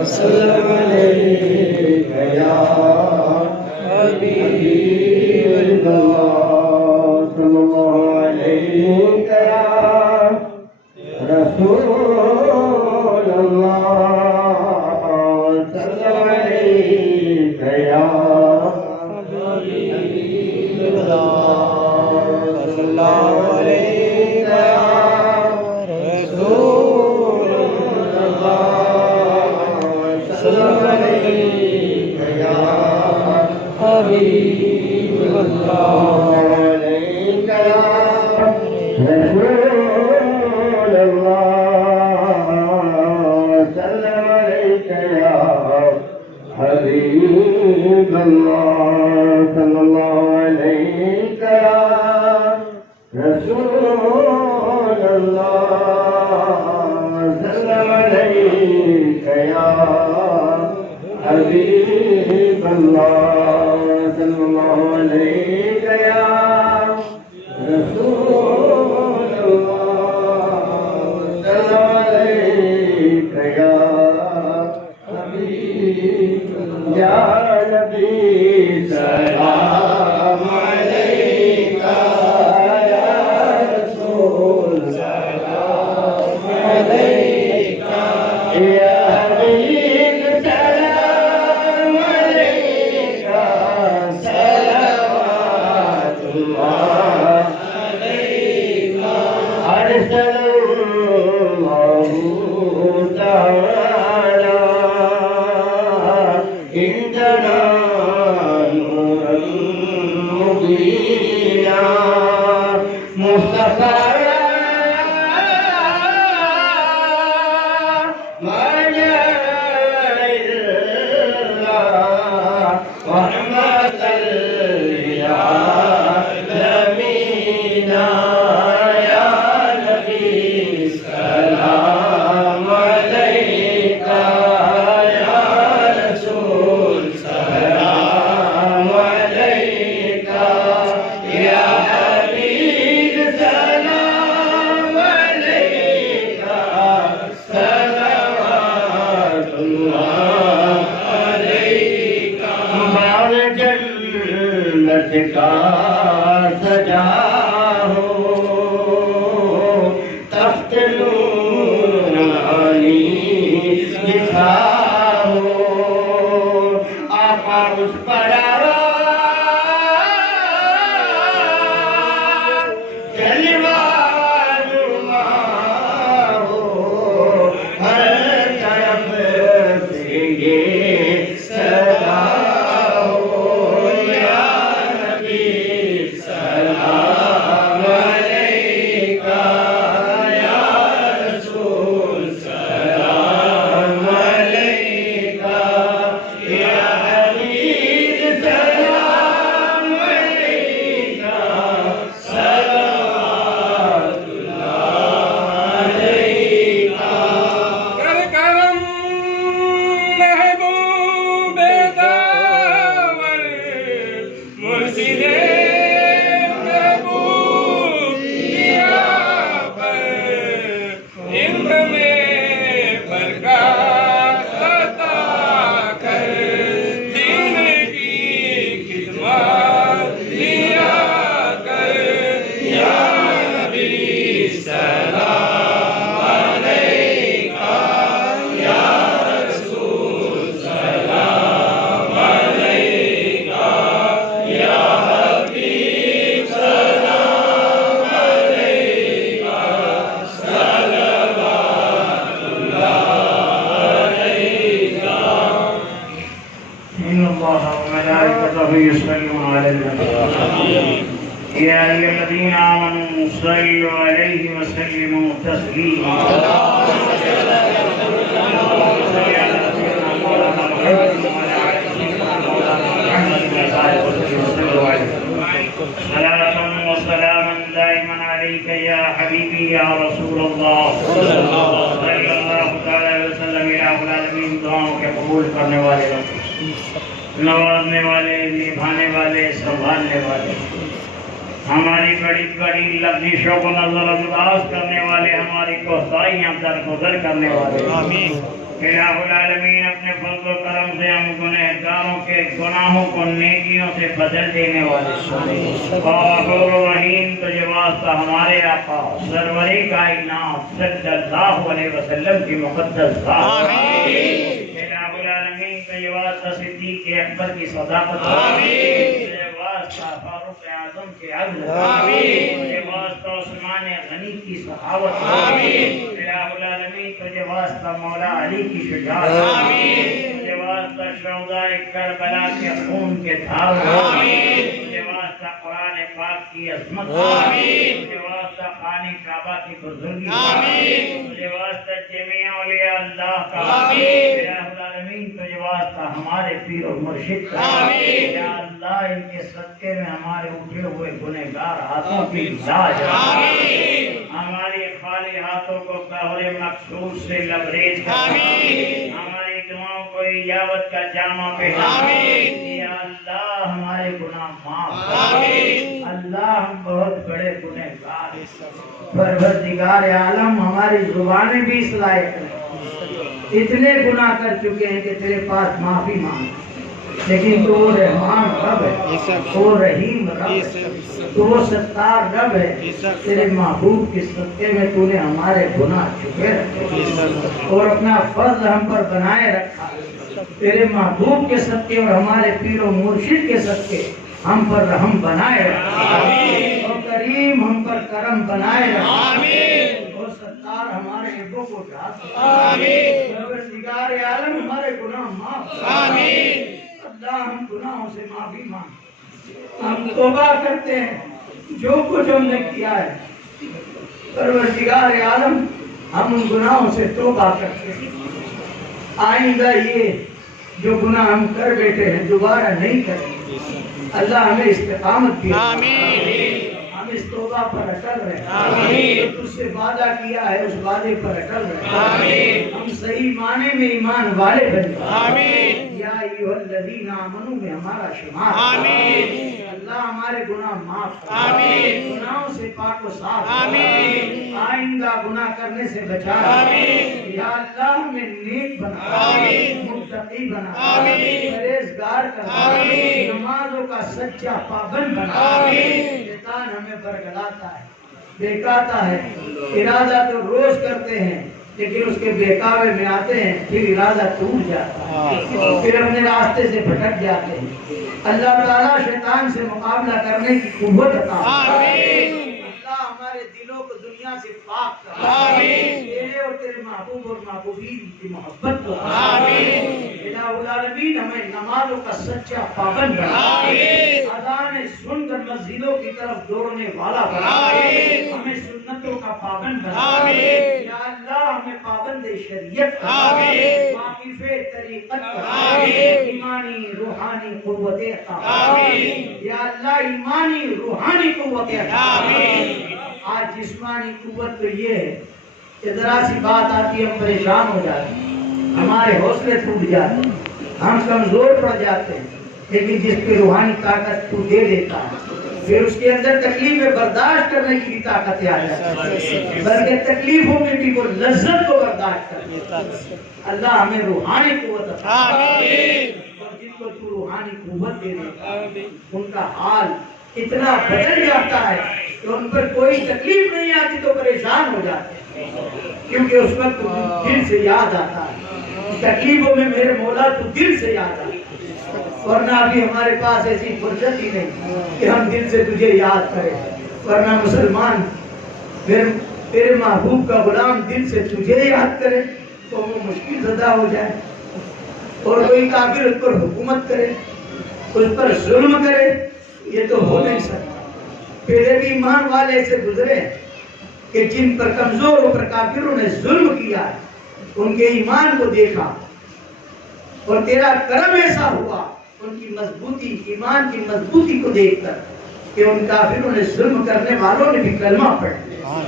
وسلم عليك يا حبيب الله صلى الله عليك يا رسول الله وسلم عليك يا حبيب الله صلى الله عليك يا رسول الله وسلم عليك يا حبيب الله عليك يا رسول الله وسلم عليك يا حبيب الله صلى الله عليك يا رسول الله وسلم عليك يا حبيب الله صلى الله عليك يا رسول الله وسلم عليك يا حبيب يا نبي سلام عليك يا رسول سلام عليك يا حبيب سلام عليك صلوات الله عليك أرسل الله تعالى عندنا نورا مبينا مصطفى ما جاء إلا رحمة للعالمين يا نبي سلام عليك يا رسول سلام عليك يا حبيب سلام عليك صلوات الله عليك بار جنت کا سجا ہو تخت نورانی لکھا ہو آقا اس پر جلوہ نما ہو ہر طرف سے یہ صدا ہو یا نبی سلام علیک یا رسول سلام علیک یا حبیب سلام علیک صلوات اللہ علیک کر کرم محبوب داور مرشد محبوب دیا پر علم میں برکات عطا کر دین کی خدمت دیا کر یا نبی سلام علیک یا رسول سلام علیک یا حبیب سلام علیک صلوات اللہ علیک إن الله وملائكته يصلون على النبي يا أيها الذين آمنوا صلوا عليه وسلموا تسليما اللهم صل على سيدنا مولانا محمد وعلى آل سيدنا مولانا محمد وصحبه وسلم عليه صلاة وسلاما دائما عليك يا حبيبي يا رسول الله صلى الله تعالى وسلم إلى العالمين دعاؤں کے قبول کرنے والے نوازنے والے نبھانے والے سنبھالنے والے ہماری بڑی بڑی لغزشوں کو نظر انداز کرنے والے، ہماری کوتاہیاں درگزر کرنے والے، الہ العالمین اپنے فضل و کرم سے ہم گنہگاروں کے گناہوں کو نیکیوں سے بدل دینے والے، غفور رحیم تجھے واسطہ ہمارے آقا سرور کائنات صلی اللہ علیہ وسلم کی مقدس ذات، الہ العالمین تجھے واسطہ صدیق اکبر کی صداقت، تجھے واسطہ فاروق اعظم کے عدل، تجھے واسطہ عثمان غنی کی صحابت، الہ العالمین تجھے واسطہ مولا علی کی شجاعت، تجھے واسطہ شہداء کربلا کے خون کے دھار، تجھے واسطہ قرآن پاک کی عظمت، تجھے واسطہ خانہ کعبہ کی بزرگی، تجھے واسطہ جمیع اولیاء اللہ کا، الہ العالمین تجھے واسطہ ہمارے پیر و مرشد کا، یا اللہ ان کے صدقے میں ہمارے اٹھے ہوئے گنہگار ہاتھوں کی لاج، ہماری خالی ہاتھوں کو بہر مقصود سے لبریز کر، ہماری دعاؤں کو اجابت کا جامع پہنا، یا اللہ ہمارے گناہ معاف کر، اللہ ہم بہت بڑے گنہگار ہیں، پروردگار عالم ہماری زبانیں بھی اس لائق ہیں، اتنے گناہ کر چکے ہیں کہ تیرے پاس معافی مانگ، لیکن تو وہ رحمان رب ہے، وہ رحیم رب ہے، تو وہ ستار رب ہے، تیرے محبوب کے صدقے میں تو نے ہمارے گناہ چھپے رکھے اور اپنا فضل ہم پر بنائے رکھا، تیرے محبوب کے صدقے اور ہمارے پیر و مرشد کے صدقے ہم پر رحم بنائے رکھا، اور کریم ہم پر کرم بنائے رکھا، اور ستار ہمارے عیبوں کو ڈھانپ، پروردگار عالم ہمارے گناہ معاف، اللہ ہم گناہوں سے معافی مانگ، ہم توبہ کرتے ہیں جو کچھ ہم نے کیا ہے، پروردگار عالم ہم ان گناہوں سے توبہ کرتے ہیں، آئندہ یہ جو گناہ ہم کر بیٹھے ہیں دوبارہ نہیں کریں، اللہ ہمیں استقامت دی، ہم اس توبہ پر اٹل رہے، تجھ سے وعدہ کیا ہے اس وعدے پر اٹل رہے، ہم صحیح معنی میں ایمان والے بن جائیں، یا ایھا الذین آمنوا میں ہمارا شمار، اللہ ہمارے گناہ معاف کر، گناہوں سے پاک و صاف، آئندہ گناہ کرنے سے بچا، یا اللہ ہمیں نیک بنا، متقی بنا، پرہیزگار کرنا، نمازوں کا سچا پابند بنا، شیطان ہمیں برگلاتا ہے، بہکاتا ہے، ارادہ تو روز کرتے ہیں لیکن اس کے بہکاوے میں آتے ہیں پھر ارادہ ٹوٹ جاتا ہے، پھر اپنے راستے سے بھٹک جاتے ہیں، اللہ تعالیٰ شیطان سے مقابلہ کرنے کی قوت عطا فرمائے، اللہ ہمارے دلوں کو دنیا سے پاک کر، تیرے اور تیرے محبوب اور محبوبین کی محبت کو، الہ العالمین ہمیں نمازوں کا سچا پابند بنا، اذان سن کر مسجدوں کی طرف دوڑنے والا بنا، ہمیں سنتوں کا پابند بنا، یا اللہ ہمیں پابند شریعت بنا، واقف طریقت بنا، ایمانی روحانی قوت عطا، یا اللہ ایمانی روحانی قوت عطا، آج جسمانی قوت تو یہ ہے کہ ذرا سی بات آتی ہے ہم پریشان ہو جاتے ہیں، ہمارے حوصلے ٹوٹ جاتے ہیں، ہم کمزور پڑ جاتے ہیں، لیکن جس پہ روحانی طاقت تو دے دیتا ہے پھر اس کے اندر تکلیفیں برداشت کرنے کی بھی طاقت آ جاتی ہے، بلکہ تکلیفوں میں بھی وہ لذت کو برداشت کرتا ہے، اللہ ہمیں روحانی قوت عطا فرمائے، اور جن کو تو روحانی قوت دے دیتا ہے ان کا حال اتنا بدل جاتا ہے کہ ان پر کوئی تکلیف نہیں آتی تو پریشان ہو جاتے ہیں، کیونکہ اس وقت دل سے یاد آتا ہے، تکلیفوں میں میرے مولا تو دل سے یاد آتا ہے، ورنہ ابھی ہمارے پاس ایسی فرصت ہی نہیں کہ ہم دل سے تجھے یاد کریں، ورنہ مسلمان تیرے محبوب کا غلام دل سے تجھے یاد کرے تو وہ مشکل زدہ ہو جائے، اور کوئی کافر اس پر حکومت کرے، اس پر ظلم کرے، یہ تو ہو نہیں سکتا، پہلے بھی ایمان والے سے گزرے کہ جن پر کمزوروں پر کافروں نے ظلم کیا ہے ان کے ایمان کو دیکھا اور تیرا کرم ایسا ہوا ان کی مضبوطی، ایمان کی مضبوطی کو دیکھ کر کہ ان کافروں نے ظلم کرنے والوں نے بھی کلمہ پڑھ لیا،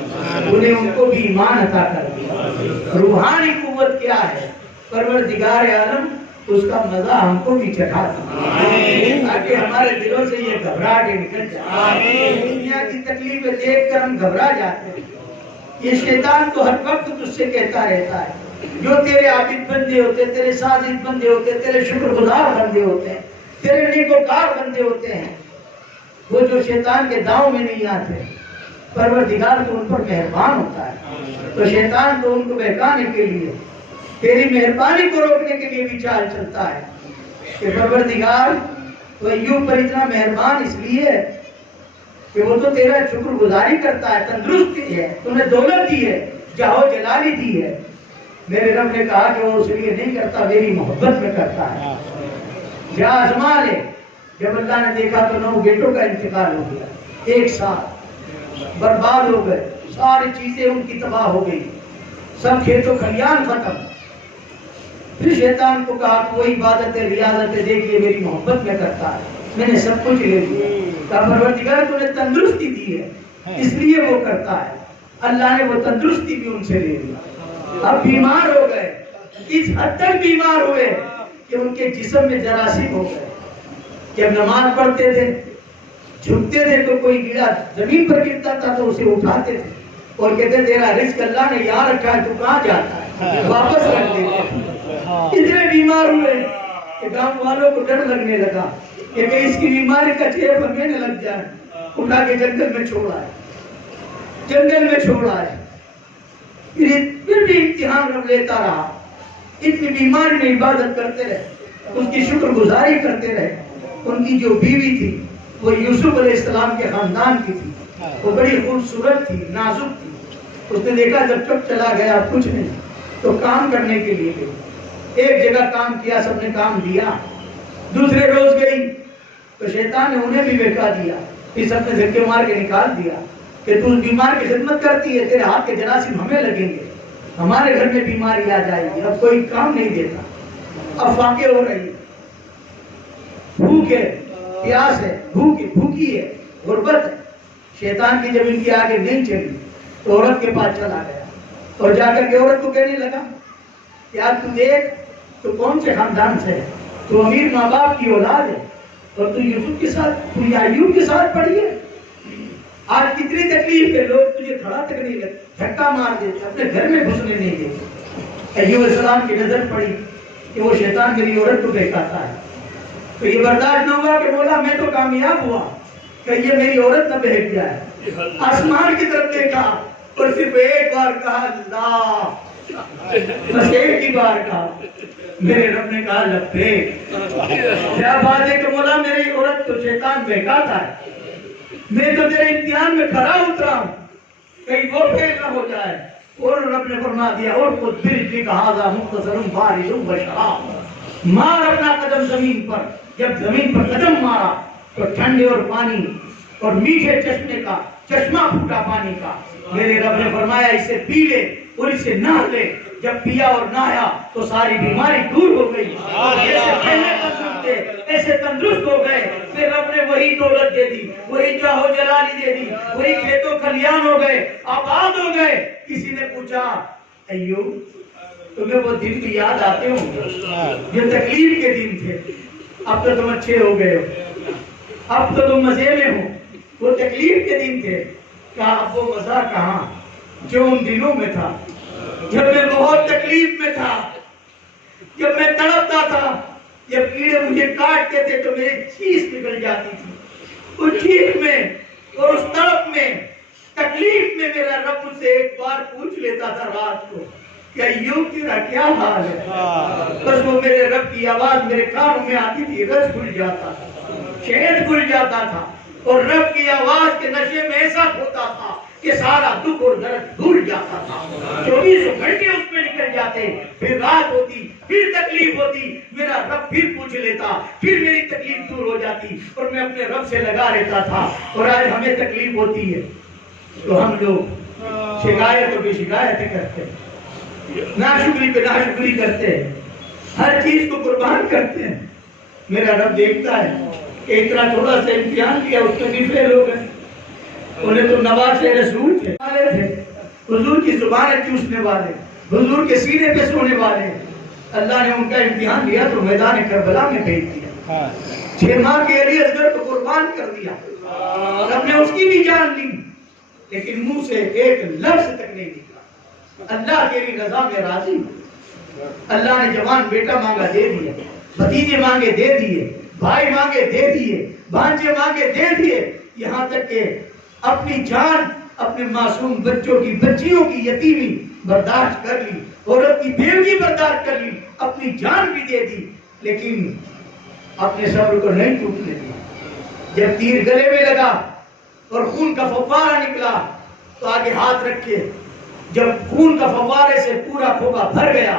انہیں ان کو بھی ایمان عطا کر دیا۔ روحانی قوت کیا ہے؟ پروردگار عالم اس کا مزہ ہم کو بھی چکھا تاکہ ہمارے دلوں سے یہ گھبراہٹ نکل جائے. دنیا کی تکلیفیں دیکھ کر ہم گھبرا جاتے ہیں. یہ شیطان تو ہر وقت تجھ سے کہتا رہتا ہے جو تیرے عابد بندے ہوتے, تیرے ساجد بندے ہوتے, تیرے شکر گزار بندے ہوتے ہیں, تیرے نیکوکار بندے ہوتے ہیں, وہ جو شیطان کے داؤں میں نہیں آتے, پروردگار تو ان پر مہربان ہوتا ہے. تو شیطان تو ان کو بہکانے کے لیے, تیری مہربانی کو روکنے کے لیے بھی چال چلتا ہے کہ پروردگار تو ایوب پر اتنا مہربان اس لیے ہے کہ وہ تو تیرا شکر گزاری کرتا ہے, تندرستی ہے, تمہیں دولت دی ہے, جاہو جلالی دی ہے. میرے رب نے کہا کہ وہ اس لیے نہیں کرتا, میری محبت میں کرتا ہے. جا آزما لے. جب اللہ نے دیکھا تو 9 بیٹوں کا انتقال ہو گیا, ایک ساتھ برباد ہو گئے, ساری چیزیں ان کی تباہ ہو گئی, سب کھیت و کھلیان ختم. پھر شیطان کو کہا کہ وہ عبادتیں ریاضتیں دیکھیے میری محبت میں کرتا ہے, میں نے سب کچھ لے لیا. کہا پروردگار تو نے تندرستی دی ہے اس لیے وہ کرتا ہے. اللہ نے وہ تندرستی بھی ان سے لے لی. اب بیمار ہو گئے, اس حد تک بیمار ہوئے کہ ان کے جسم میں جراثیم ہو گئے. جب نماز پڑھتے تھے, جھکتے تھے تو کوئی گیڑا زمین پر گرتا تھا تو اسے اٹھاتے تھے اور کہتے تیرا رزق اللہ نے یہاں رکھا ہے, تو کہاں جاتا ہے, واپس رکھ دیتے. اتنے بیمار ہوئے کہ گاؤں والوں کو ڈر لگنے لگا کہ اس کی بیماری کا چہرہ پر میں نہ لگ جائے. اٹھا کے جنگل میں چھوڑا ہے, جنگل میں چھوڑا ہے. پھر بھی امتحان رب لیتا رہا. اتنی بیماری میں عبادت کرتے رہے, اس کی شکر گزاری کرتے رہے. ان کی جو بیوی تھی وہ یوسف علیہ السلام کے خاندان کی تھی, وہ بڑی خوبصورت تھی, نازک تھی. اس نے دیکھا جب چپ چلا گیا کچھ نہیں تو کام کرنے کے لیے گئی. ایک جگہ کام کیا, سب نے کام دیا. دوسرے روز گئی تو شیطان نے انہیں بھی بہکا دیا. پھر سب نے دھکے مار کے نکال دیا کہ تو اس بیمار کی خدمت کرتی ہے, تیرے ہاتھ کے جراثیم ہمیں لگیں گے, ہمارے گھر میں بیماری آ جائے گی. اب کوئی کام نہیں دیتا, اب فاقے ہو رہی ہے, بھوک ہے, پیاس ہے, بھوکی ہے, غربت ہے. شیطان کی جب ان کی آگے نہیں چلی تو عورت کے پاس چلا گیا اور جا کر کے عورت کو کہنے لگا یار تو دیکھ, تو کون سے خاندان سے ہے, تو امیر ماں باپ کی اولاد ہے, اور تو یوسف کے ساتھ, تو ایوب کے ساتھ پڑھی ہے. آج کتنی تکلیف ہے, لوگ تجھے کھڑا تک نہیں کرتے, دھکا مار دیتے, اپنے گھر میں گھسنے نہیں دیتے. ایوب علیہ السلام کی نظر پڑی کہ وہ شیطان میری عورت کو بہکاتا ہے. تو یہ برداشت نہ ہوا کہ بولا میں تو کامیاب ہوا کہ یہ میری عورت نہ بہک جائے. آسمان کی طرف دیکھا اور صرف ایک بار کہا اللہ, بس ایک ہی بار کہا. میرے رب نے کہا لبیک. کیا بات ہے کہ مولا میری عورت تو شیطان بہکاتا ہے, میں تو تیرے امتحان میں کھڑا اترا ہوں, کہیں وہ فیل نہ ہو جائے. اور رب نے فرما دیا اور خود برجلی کا حاضر مختصر بارش و شراب, مار اپنا قدم زمین پر. جب زمین پر قدم مارا تو ٹھنڈے اور پانی اور میٹھے چشمے کا چشمہ پھوٹا پانی کا. میرے رب نے فرمایا اسے پی لے اور اسے نہا لے. جب پیا اور نہایا تو ساری بیماری دور ہو گئی, ایسے کھیلنے تندرست تھے, ایسے تندرست ہو گئے. پھر رب نے وہی دولت دے دی, وہی جاہو جلالی دے دی, وہی کھیتوں کھلیان ہو گئے, آباد ہو گئے. کسی نے پوچھا ایوب تمہیں وہ دن بھی یاد آتے ہوں گے جو تکلیف کے دن تھے, اب تو تم اچھے ہو گئے ہو, اب تو تم مزے میں ہو. وہ تکلیف کے دن تھے, کہا اب وہ مزہ کہاں جو ان دنوں میں تھا جب میں بہت تکلیف میں تھا, جب میں تڑپتا تھا, جب کیڑے مجھے کاٹتے تھے تو میری چیز نکل جاتی تھی. اس چیز میں اور اس تڑپ میں, تکلیف میں میرا رب مجھ سے ایک بار پوچھ لیتا تھا رات کو کہ ایوب تیرا کیا حال ہے. بس وہ میرے رب کی آواز میرے کانوں میں آتی تھی, رس گھل جاتا تھا, شہد گھل جاتا تھا, اور رب کی آواز کے نشے میں ایسا ہوتا تھا کہ سارا دکھ اور درد بھول جاتا تھا. 24 گھنٹے اس میں نکل جاتے, پھر رات ہوتی, پھر تکلیف ہوتی, میرا رب پھر پوچھ لیتا, پھر میری تکلیف دور ہو جاتی اور میں اپنے رب سے لگا رہتا تھا. اور آج ہمیں تکلیف ہوتی ہے تو ہم لوگ شکایت اور بے شکایتیں کرتے ہیں, ناشکری پہ ناشکری کرتے ہیں, ہر چیز کو قربان کرتے ہیں. میرا رب دیکھتا ہے کہ اتنا تھوڑا سا امتحان کیا, اس میں بھی فیل ہو گئے. انہیں تو نواز رسول تھے, حضور کی زبانیں چوسنے والے, حضور کے سینے پہ سونے والے, اللہ نے ان کا امتحان لیا تو میدان کربلا میں بھیج دیا، 6 ماہ کے علی اصغر کو قربان کر دیا، رب نے اس کی بھی جان لی، لیکن منہ سے ایک لفظ تک نہیں نکلا اللہ تیری رضا میں راضی ہوں۔ اللہ نے جوان بیٹا مانگا دے دیا، بھتیجے مانگے دے دیے، بھائی مانگے دے دیے، بھانجے مانگے دے دیے، یہاں تک کہ اپنی جان اپنے معصوم بچوں کی بچیوں کی یتیمی برداشت کر لی، عورت کی بیوی برداشت کر لی، اپنی جان بھی دے دی، لیکن اپنے صبر کو نہیں ٹوٹنے دیا۔ جب تیر گلے میں لگا اور خون کا فوارہ نکلا تو آگے ہاتھ رکھے، جب خون کا فوارے سے پورا کھوبا بھر گیا،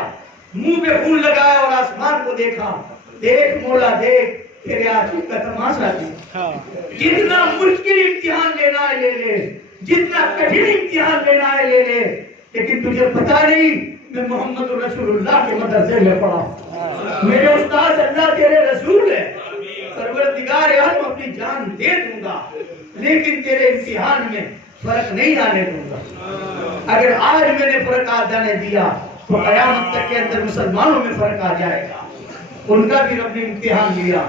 منہ پہ خون لگایا اور آسمان کو دیکھا، دیکھ مولا دیکھ تیرے آنسو کا تماشا دیکھ، جتنا مشکل امتحان لینا ہے لے لے، جتنا کٹھن امتحان لینا ہے لے لے، لیکن تجھے پتا نہیں میں محمد رسول اللہ کے مدرسے میں پڑھا، میرے استاد اللہ تیرے رسول ہے، پروردگار عالم اپنی جان دے دوں گا لیکن تیرے امتحان میں فرق نہیں آنے دوں گا۔ اگر آج میں نے فرق آ جانے دیا تو قیامت تک کے اندر مسلمانوں میں فرق آ جائے گا۔ ان کا بھی رب نے امتحان لیا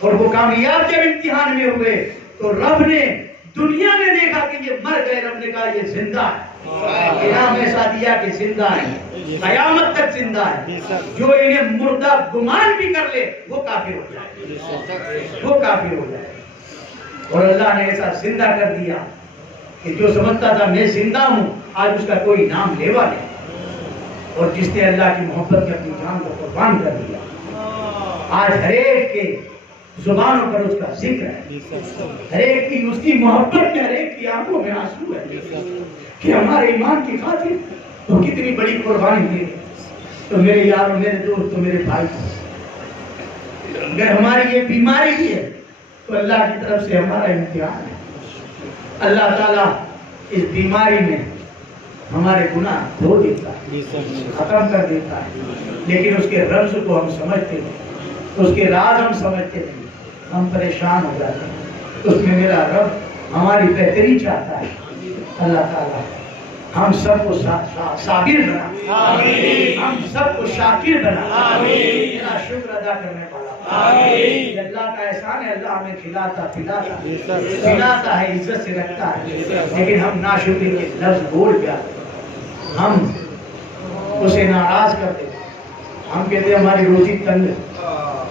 اور وہ کامیاب جب امتحان میں ہوئے تو رب نے دنیا میں دیکھا کہ یہ مر گئے، رب نے کہا یہ زندہ ہے، انعام ایسا دیا کہ زندہ ہے، قیامت تک زندہ ہے، جو انہیں مردہ گمان بھی کر لے وہ کافر ہو جائے، وہ کافر ہو جائے۔ اور اللہ نے ایسا زندہ کر دیا کہ جو سمجھتا تھا میں زندہ ہوں آج اس کا کوئی نام لیوا نہیں، اور جس نے اللہ کی محبت میں اپنی جان کو قربان کر دیا آج ہر ایک کے زبانوں پر اس کا ذکر ہے، ہر ایک کی اس کی محبت میں، ہر ایک کی آنکھوں میں آنسو ہے کہ ہمارے ایمان کی خاطر وہ کتنی بڑی قربانی دی۔ تو میرے یاروں، میرے دوستوں، میرے بھائی، اگر ہماری یہ بیماری بھی ہے تو اللہ کی طرف سے ہمارا امتحان ہے۔ اللہ تعالیٰ اس بیماری میں ہمارے گناہ دھو دیتا ہے، ختم کر دیتا ہے، لیکن اس کے رمز کو ہم سمجھتے نہیں، اس کے راز ہم سمجھتے نہیں، ہم پریشان ہو جاتے ہیں۔ اس میں میرا رب ہماری بہتری چاہتا ہے۔ اللہ تعالیٰ ہم سب کو صابر بنا، ہم سب کو شاکر بنا، میرا شکر ادا کرنے والا۔ اللہ کا احسان ہے، اللہ ہمیں کھلاتا پلاتا ہے، عزت سے رکھتا ہے، لیکن ہم ناشکری کے لفظ بول کے آتے ہیں، ہم اسے ناراض کرتے ہیں، ہم کہتے ہیں ہماری روزی تنگ ہے،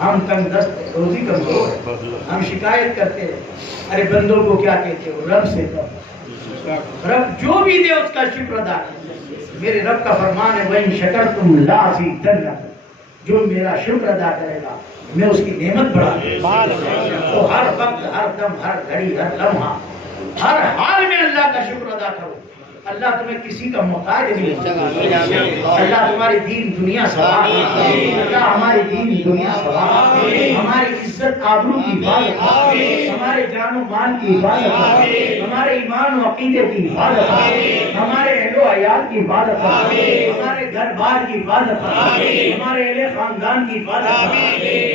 ہم تنگ دست ہے، روزی کمزور ہے، ہم شکایت کرتے ہیں۔ ارے بندوں کو کیا کہتے ہو؟ رب سے کہو، رب جو بھی دے اس کا شکر ادا کرو۔ میرے رب کا فرمان ہے وَإِن شَكَرْتُمْ لَأَزِيدَنَّكُمْ، جو میرا شکر ادا کرے گا میں اس کی نعمت بڑھا دوں گا۔ تو ہر وقت، ہر دم، ہر گھڑی، ہر لمحہ، ہر حال میں اللہ کا شکر ادا کرو۔ اللہ تمہیں کسی کا محتاج نہیں، اللہ تمہاری دین دنیا سوار، اللہ ہماری دین دنیا سوار، ہماری عزت آبرو کی حفاظت، ہمارے جان و مال کی حفاظت، ہمارے ایمان و عقیدے کی حفاظت، ہمارے اہل و عیال کی حفاظت، ہمارے گھر بار کی حفاظت، ہمارے اہل خاندان کی حفاظت،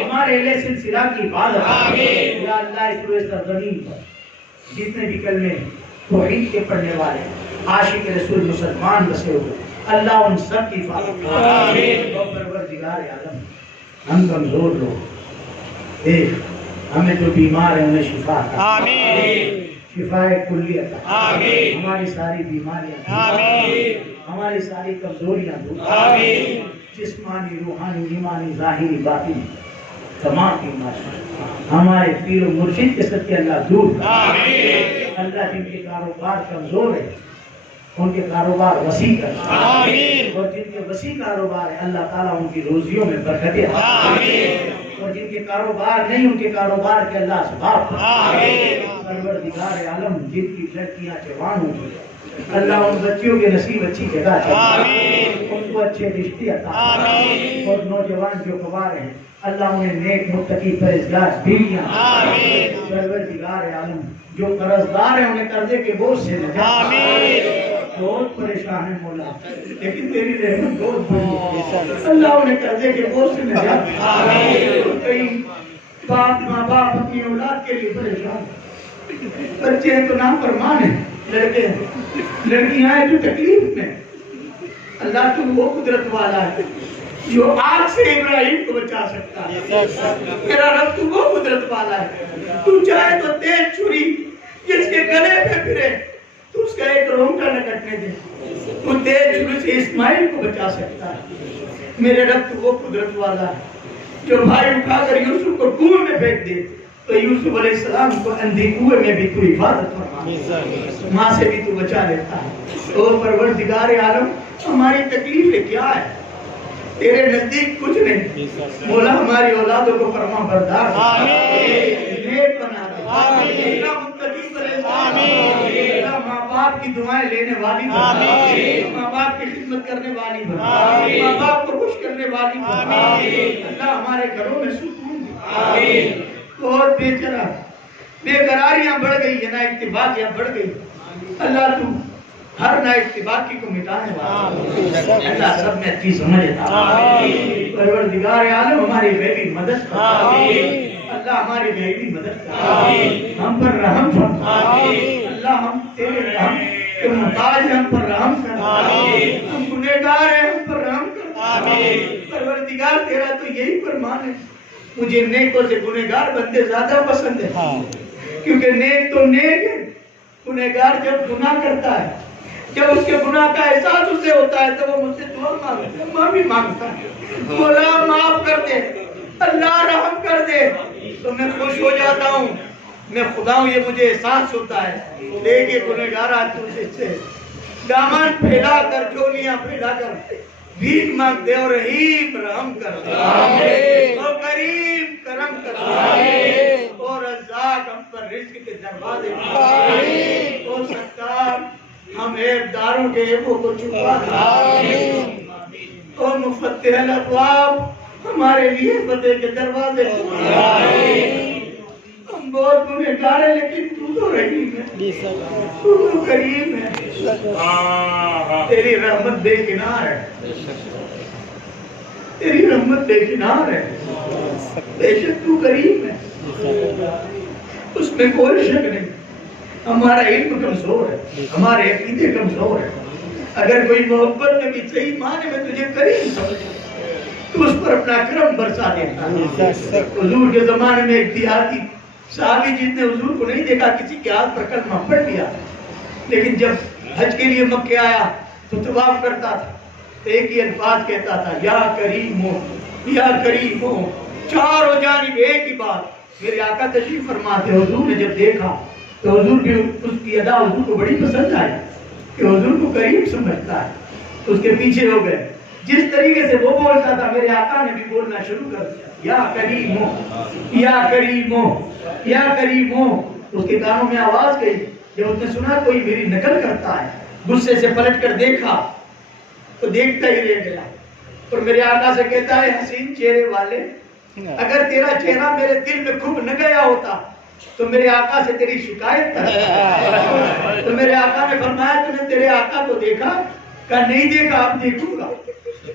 ہمارے اہل سلسلہ کی حفاظت۔ یا اللہ اس روئے سرزمین پر جتنے بھی کلمے توحید کے پڑھنے والے عاشق رسول مسلمان بسے ہوئے، اللہ ان سب کی حفاظت کرے۔ پروردگار عالم ہم کمزور لوگ دیکھ، ہمیں جو بیمار ہیں انہیں شفا عطا، شفا کلی عطا، ہماری ساری بیماریاں، ہماری ساری کمزوریاں دور، جسمانی، روحانی، ایمانی، ظاہری، باطنی تمام بیماریاں ہمارے پیر و مرشد کے صدقے اللہ دور کرے۔ اللہ جن کے کاروبار کمزور ہے ان کے کاروبار وسیع کر، اور جن کے وسیع کاروبار ہے اللہ تعالیٰ ان کی روزیوں میں برکتیں عطا، اور جن کے کاروبار نہیں ان کے کاروبار کے اللہ اسباب پروردگار عالم جن کی لڑکیاں جوان ہوں گی اللہ ان بچیوں کے نصیب اچھی جگہ چاہیے، ان کو اچھے رشتے عطا، اور نوجوان جو گوار ہیں اللہ انہیں نیک متقی پرہیزگار بیویاں، پروردگار عالم جو قرضدار ہیں انہیں قرضے کے بوجھ سے نجات، بہت پریشان ہے مولا لیکن تیری رحمت بہت بڑی ہے، اللہ انہیں قرضے کے بوجھ سے نجات۔ کئی باپ ماں باپ اپنی اولاد کے لیے پریشان، بچے ہیں تو نافرمان ہیں، لڑکے ہیں، لڑکیاں ہیں جو تکلیف میں، اللہ تو وہ قدرت والا ہے جو آگ سے ابراہیم کو بچا سکتا ہے. میرا رب تو وہ قدرت والا ہے. تو چاہے تو تیز چھری جس کے گلے پہ پھرے تو اس کا ایک رونگٹا نہ کٹنے دے. تو تیز چھری سے اسماعیل کو بچا سکتا ہے. میرے رب تو وہ قدرت والا ہے جو بھائی اٹھا کر یوسف کو کنویں میں پھینک دے تو یوسف علیہ السلام کو اندھی کنویں میں بھی تو حفاظت فرما, ماں سے بھی تو بچا لیتا ہے. تو پروردگار عالم ہماری تکلیفیں کیا ہے؟ تیرے نزدیک کچھ نہیں. مولا ہماری اولادوں کو فرما بردار نیک بنا دے. اللہ متقی بنے. اللہ ماں باپ کی دعائیں لینے والی بنا. ماں باپ کی خدمت کرنے والی بنا. ماں باپ کو خوش کرنے والی بنا. اللہ ہمارے گھروں میں سکون دے. اور بے قراریاں بڑھ گئی ہے, نا اتفاقیاں بڑھ گئی. اللہ تو ہر نا اتفاقی کو مٹانے والا. اللہ سب میں اچھی سمجھ عطا. پروردگار عالم ہماری غیبی مدد کر. اللہ ہماری غیبی مدد کر. ہم پر رحم فرما. اللہ ہم تیرے رحم کے محتاج ہیں, ہم پر رحم کر. ہم گنہگار ہیں, ہم پر رحم کر. پروردگار تیرا تو یہی فرمان ہے, مجھے نیکوں سے گنہگار بندے زیادہ پسند ہیں. کیونکہ نیک تو نیک ہے. گنہگار جب گناہ کرتا ہے, جب اس کے گناہ کا احساس اسے ہوتا ہے تو وہ مجھ سے دعا مانگتا ہے, معافی مانگتا ہے. مولا معاف کر دے, اللہ رحم کر دے, تو میں خوش ہو جاتا ہوں. میں خدا ہوں, یہ مجھے احساس ہوتا ہے. لیکن گنہگار آج تجھ سے دامن پھیلا کر, چولیاں پھیلا کر بھیک مانگتے اور رحیم رحم کر دے, اور کریم کرم کر دے, اور رزاق ہم پر رزق کے دروازے دے, اور ستار ہم عیب داروں کے عیبوں کو چھپا دے, اور مفتح الابواب ہمارے لیے فتح کے دروازے دے. ہم بہت گنہگار ہیں لیکن تو تو رحیم ہے, تو تو کریم ہے. تیری رحمت بے کنار ہے, تیری رحمت بے کنار ہے. بے شک تو کریم ہے, اس میں کوئی شک نہیں. ہمارا علم کمزور ہے, ہمارے عقیدے کمزور ہے. اگر کوئی محبت میں بھی صحیح معنی میں تجھے کریم سمجھے تو اس پر اپنا کرم برسا دیتا. حضور کے زمانے میں ایک دیہاتی صحابی جس نے حضور کو نہیں دیکھا, کسی کے ہاتھ پر کلمہ پڑھ لیا, لیکن جب حج کے لیے مکے آیا تو طواف کرتا تھا تو ایک ہی الفاظ کہتا تھا, یا کریم ہو, یا کریم ہو. چاروں جانب ایک ہی بات. میرے آقا تشریف فرماتے, حضور نے جب دیکھا تو حضور بھی اس کی ادا حضور کو بڑی پسند آئی کہ حضور کو کریم سمجھتا ہے. اس کے پیچھے ہو گئے. جس طریقے سے وہ بولتا تھا میرے آقا نے بھی بولنا شروع کر دیا, یا کریم ہو, یا کریم ہو, یا کریم ہو. اس کے کانوں میں آواز گئی. جب اس نے سنا کوئی میری نقل کرتا ہے, غصے سے پلٹ کر دیکھا تو دیکھتا ہی رہ گیا, اور میرے آقا سے کہتا ہے, حسین چہرے والے, اگر تیرا چہرہ میرے دل میں کھب نہ گیا ہوتا تو میرے آقا سے تیری شکایت کرتا. تو میرے آقا نے فرمایا, تو نے تیرے آقا کو دیکھا؟ کہا نہیں دیکھا, اب دیکھوں گا.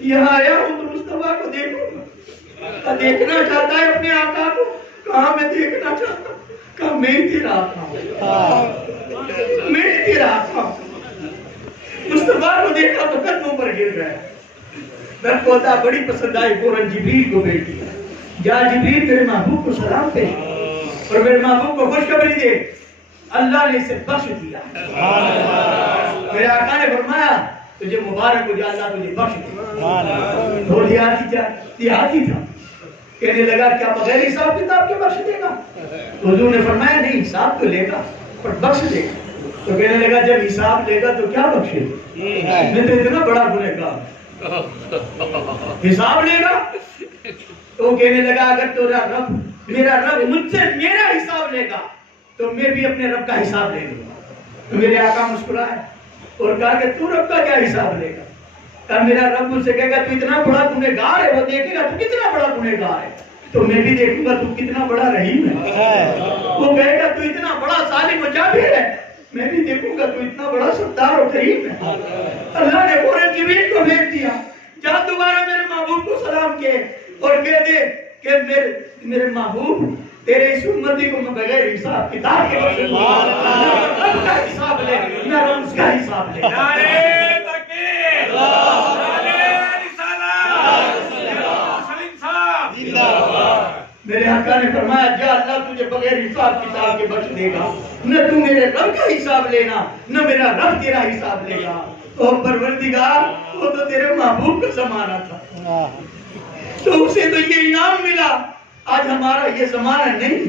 یہاں آیا ہوں تو مصطفیٰ کو دیکھوں گا. دیکھنا چاہتا ہے اپنے آقا کو؟ کہاں میں دیکھنا چاہتا ہوں. کہا میں ہی تیرا آقا ہوں, میں ہی تیرا آقا ہوں. مصطفیٰ کو دیکھا تو قدموں پر گر گیا. میں پودا بڑی پسند آئی, فوراً جبریل کو بھیج دیا, جا جبریل تیرے محبوب کو سلام پیش اور میرے محبوب کو خوشخبری دے, اللہ نے اسے بخش دیا. میرے آقا نے فرمایا, تجھے مبارک ہو جا, اللہ تجھے بخش دے. وہ دیہاتی تھا, کہنے لگا کیا بغیر حساب کتاب کے بخش دے گا؟ حضور نے فرمایا نہیں, حساب تو لے گا پر بخش دے گا. تو کہنے لگا جب حساب لے گا تو کیا بخشے گا؟ میں تو اتنا بڑا گنہگار, حساب لے گا؟ تو کہنے لگا اگر تو رب, میرا رب مجھ سے میرا حساب لے گا تو میں بھی اپنے رب کا حساب لے لوں گا. تو میرے آقا مسکرائے اور کہا کہ تو رب کا کیا حساب لے گا؟ کہا میرا رب مجھ سے کہے گا تو اتنا بڑا گنہگار ہے, وہ دیکھے گا تو کتنا بڑا گنہگار ہے, تو میں بھی دیکھوں گا تو کتنا بڑا رحیم ہے. وہ کہے گا تو اتنا بڑا ظالم و جابر ہے, میں بھی دیکھوں گا تو اتنا بڑا ستار و کریم ہے. اللہ نے فوراً جبریل کو بھیج دیا, جا دوبارہ میرے محبوب کو سلام کے اور کہہ دے کہ میرے محبوب تیرے اس امتی کو میں بغیر حساب کتاب کے بخشوں گا. رب کا حساب لے, میں رب اس کا حساب لے. نعرہ تکبیر, نعرہ رسالت, میرے آقا نے فرمایا جا اللہ تجھے بغیر حساب کتاب کے بخش دے گا، نہ تو میرے رب کا حساب لینا نہ میرا رب تیرا حساب لے گا۔ تو پروردگار وہ تو تیرے محبوب کا زمانہ تھا، تو اسے تو یہ انعام ملا۔ آج ہمارا یہ زمانہ نہیں،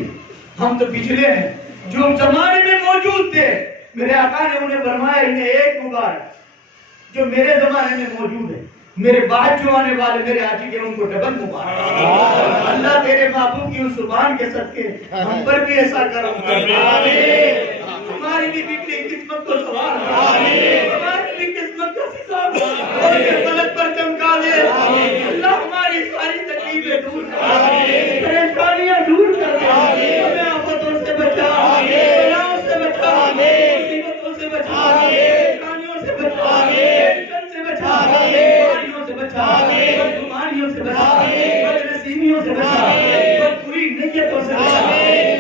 ہم تو پچھلے ہیں جو زمانے میں موجود تھے۔ میرے آقا نے انہیں فرمایا انہیں ایک مبارک جو میرے زمانے میں موجود ہے، میرے بعد جو آنے والے میرے آجی کے ان کو ڈبل مبارک۔ اللہ تیرے محبوب کی اس زبان کے صدقے ہم پر بھی ایسا کرم کر، ہماری بھی بگڑی قسمت کو سوار، ہماری بھی قسمت کا ستارہ اور یہ فلک پر چمکا دے۔ اللہ ہماری ساری تکلیفیں دور کر دے، پریشانیاں دور کر دے، ہمیں آفتوں سے بچا، بلاؤں سے بچا، مصیبتوں سے بچا، پریشانیوں سے بچا، ٹینشن سے بچا، بیماریوں سے بچا، بدگمانیوں سے بچا، بدنصیبیوں سے بچا، بدبری نیتوں سے بچا۔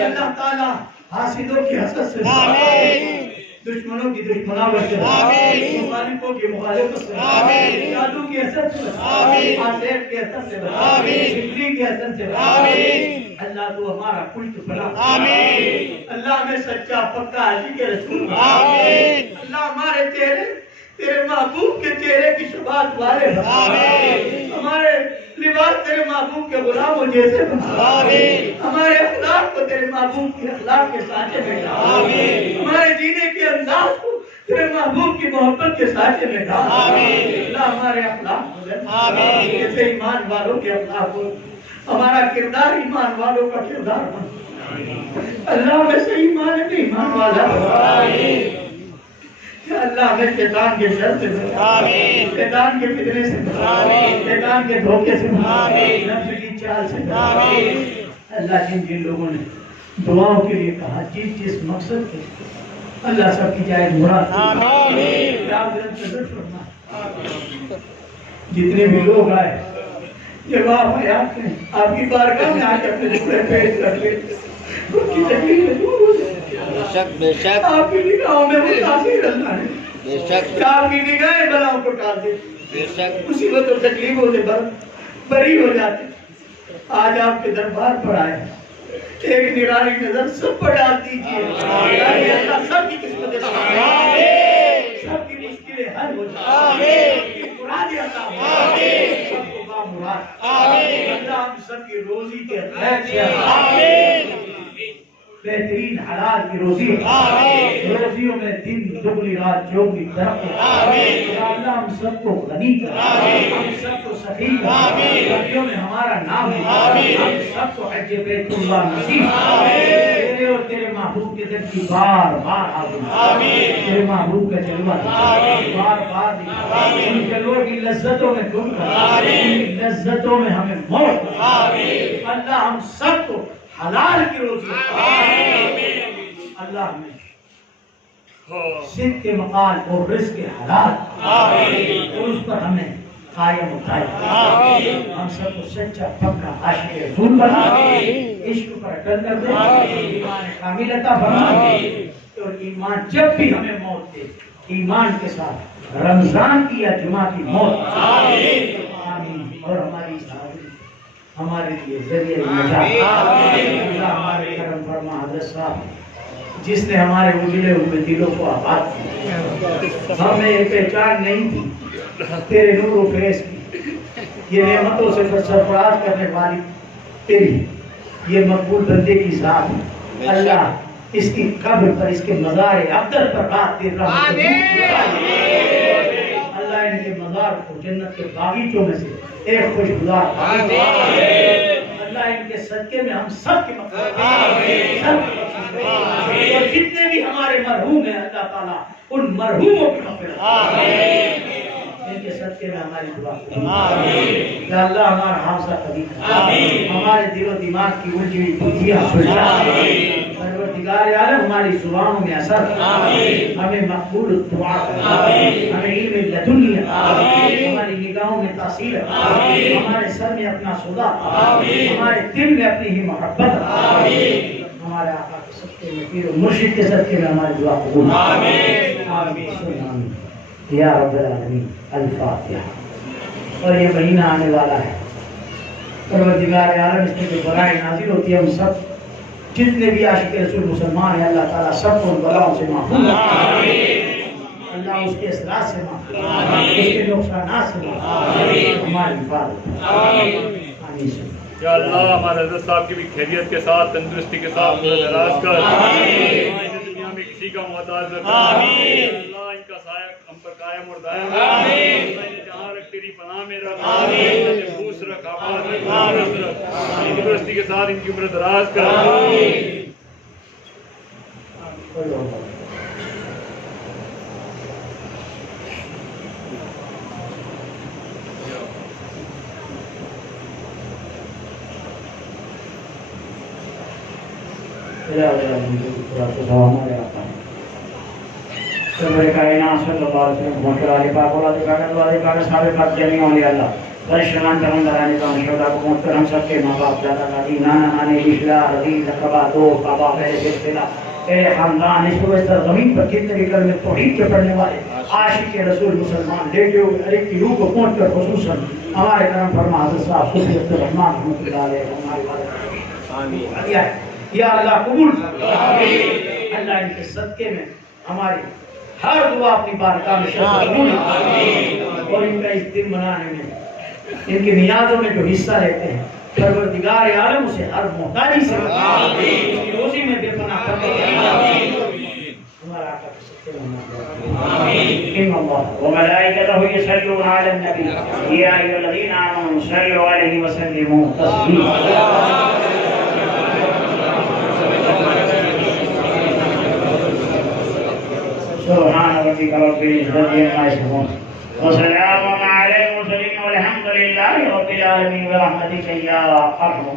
اللہ تعالیٰ حاسدوں کی حسد سے بچا، دشمنوں کی دشمناوٹ سے بچا، مخالفوں کی مخالفت سے بچا، جادو کی حسد سے بچا، آسیب کی حسد سے بچا، شکری کی حسد سے بچا۔ اللہ تو ہمارا پشت پھلا، اللہ ہمیں سچا پکا علی کے رسول، اللہ ہمارے چہرے تیرے محبوب کے چہرے کی شباہت والے بنا، ہمارے لباس تیرے محبوب کے غلاموں جیسے بنا، ہمارے اخلاق کو تیرے محبوب کے اخلاق کے سانچے میں ڈال، ہمارے جینے کے انداز کو تیرے محبوب کی محبت کے سانچے میں ڈال۔ اللہ ہمارے اخلاق جیسے ایمان والوں کے اخلاق ہو، ہمارا کردار ایمان والوں کا کردار بن، اللہ میں سے ایمان میں ایمان والا بنا۔ اللہ ہمیں شیطان کے شر سے بچا، شیطان کے فتنے سے بچا، شیطان کے دھوکے سے بچا، نفس کی چال سے بچا۔ اللہ جن جن لوگوں نے دعاؤں کے لیے کہا، جس مقصد کے اللہ سب کی جائے مراد، جتنے بھی لوگ آئے جب آپ حیات میں آپ کی بارگاہ میں آ کے اپنے ٹکڑے پیش کر لے، ان کی تکلیفیں دور ہو جائے۔ بے شک آپ کی نگاہوں میں متاثر اللہ ہے، بے شک آپ کی نگاہیں بلاؤں کو ٹال دے، بے شک مصیبت اور تکلیفوں سے بری ہو جاتے۔ آج آپ کے دربار پر آئے، ایک نرالی نظر سب پر ڈال دیجیے، تاکہ اللہ سب کی قسمتیں سب کی مشکلیں حل ہو جائیں، سب کی مرادیں عطا ہوں، سب کو بامراد، اللہ ہم سب کی روزی کے بہترین حلال کی روزی، روزیوں میں دن دگنی رات چوگنی ترقی، یا اللہ ہم سب کو غنی کر، ہم سب کو سخی کر، غنیوں میں ہمارا نام ہے، ہم سب کو حج بیت اللہ نصیب، تیرے اور تیرے محبوب کے در کی بار بار حاضر، تیرے محبوب کا جلوہ بار بار دکھا، ان جلووں کی لذتوں میں گم کر، ان لذتوں میں ہمیں موت کر، اللہ ہم سب کو حلال کی روزی، اللہ ہمیں صدق کے مقال اور رزق حلال اور اس پر ہمیں قائم اتائے، ہم سب کو سچا پکا عاشق رسول بنا، عشق پر اٹل کر دے، ایمان کامل عطا فرما، اور ایمان جب بھی ہمیں موت دے ایمان کے ساتھ رمضان کی یا جمعہ کی موت، آمین۔ اور ہماری ہمارے لیے ذریعہ نجات، اللہ ہمارے کرم فرما حضرت صاحب جس نے ہمارے اجلے ہوئے دلوں کو آباد کیا، ہمیں یہ پہچان نہیں تھی تیرے نور و فیض کی، یہ نعمتوں سے سرفراز کرنے والی تیری یہ مقبول بندے کی ذات، اللہ اس کی قبر پر اس کے مزار ابدر پر رات دیر رحمت اللہ ان کے مزار کو جنت کے باغیچوں میں سے ایک خوشگوار اللہ ان کے صدقے میں ہم سب کے مغفرت اور جتنے بھی ہمارے مرحوم ہیں اللہ تعالیٰ ان مرحوموں کی مغفرت ان کے صدقے میں ہماری دعا یا اللہ ہمارا حافظہ قوی کر، ہمارے دل و دماغ کی الجھی ہوئی بجھیاں سلجھا، پروردگار عالم ہماری زبانوں میں اثر، ہمیں مقبول دعا کر، ہمیں علم لدنی، ہماری نگاہوں میں تاثیر، ہمارے سر میں اپنا صدا، ہمارے دل میں اپنی ہی محبت، ہمارے آقا کے صدقے میں پیر و مرشد کے صدقے میں ہماری دعا قبول، آمین یا رب العالمین۔ الفاتحہ۔ اور یہ مہینہ آنے والا ہے، پروردگار عالم اس میں جو بلائیں نازل ہوتی ہے ہم سب جتنے بھی عاشق رسول مسلمان ہیں اللہ تعالیٰ سب کو ان بلاؤں سے محفوظ رکھے، اللہ اس کے اثرات سے محفوظ رکھے، اس کے نقصانات سے محفوظ رکھے، ہماری حفاظت آمین۔ یا اللہ ہمارے حضرت صاحب کی بھی خیریت کے ساتھ تندرستی کے ساتھ دراز کر، دنیا میں کسی کا محتاج نہ کر، اللہ ان کا سایہ ہم پر قائم اور دائم رکھ، جہاں رکھ تیری پناہ میں رکھ، محفوظ رکھ، آباد رکھ، تندرست رکھ، تندرستی کے ساتھ ان کی عمر دراز کر۔ سرور کائنات صلی اللہ علیہ وسلم محترم پاک اولاد پاک صاحب پاک جمیع اولیاء اللہ پریشان پیغمبران کا شہداء کو محترم سب کے ماں باپ دادا دادی نانا نانی رشتہ عزیز اقربا دوست بابا پہلے سلسلہ اے خاندان اس وقت زمین پر کتنے بھی کلمے توحید کے پڑھنے والے عاشق رسول مسلمان لیٹے ہوئے ہر ایک کی روح کو پہنچ کر خصوصاً ہمارے کرم فرما حضرت صاحب صوفی عبدالرحمن رحمۃ اللہ علیہ ہماری مدد آمین یا اللہ قبول آمین۔ اللہ ان کے صدقے میں ہماری ہر دعا اپنی بارگاہ میں قبول اور ان کا اس دن منانے میں ان کی نیازوں میں جو حصہ لیتے ہیں پروردگار عالم اسے ہر محتاجی سے اس کی روزی میں بے پناہ کرتے ہیں ہمارا آقا کے صدقے میں آمین۔ ان اللہ وملائکتہ یصلون علی النبی یا ایھا الذین آمنوا صلوا علیہ وسلموا تسلیما۔ سبحان ربك رب العزة عما يصفون وسلام على المرسلين والحمد لله رب العالمين برحمتك يا أرحم